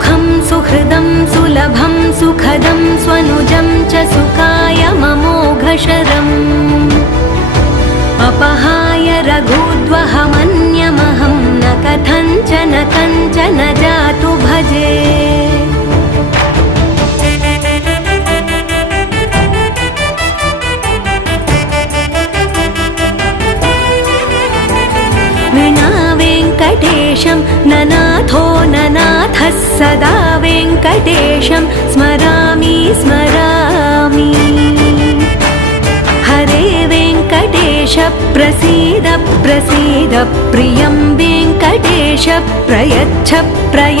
सुखं सुहृदं सुलभं सुखदं स्वनुजं च सुखाय ममोघशरम् अपहाय रघुद्वहमन्यमहं न कथञ्चन कञ्चन जातु भजे। विना वेङ्कटेशं ननाथो ननाथः सदा वेङ्कटेशं स्मरामि स्मरामि। हरे वेङ्कटेश प्रसीद प्रसीद प्रियं वेङ्कटेश प्रयच्छ प्रयच्छ।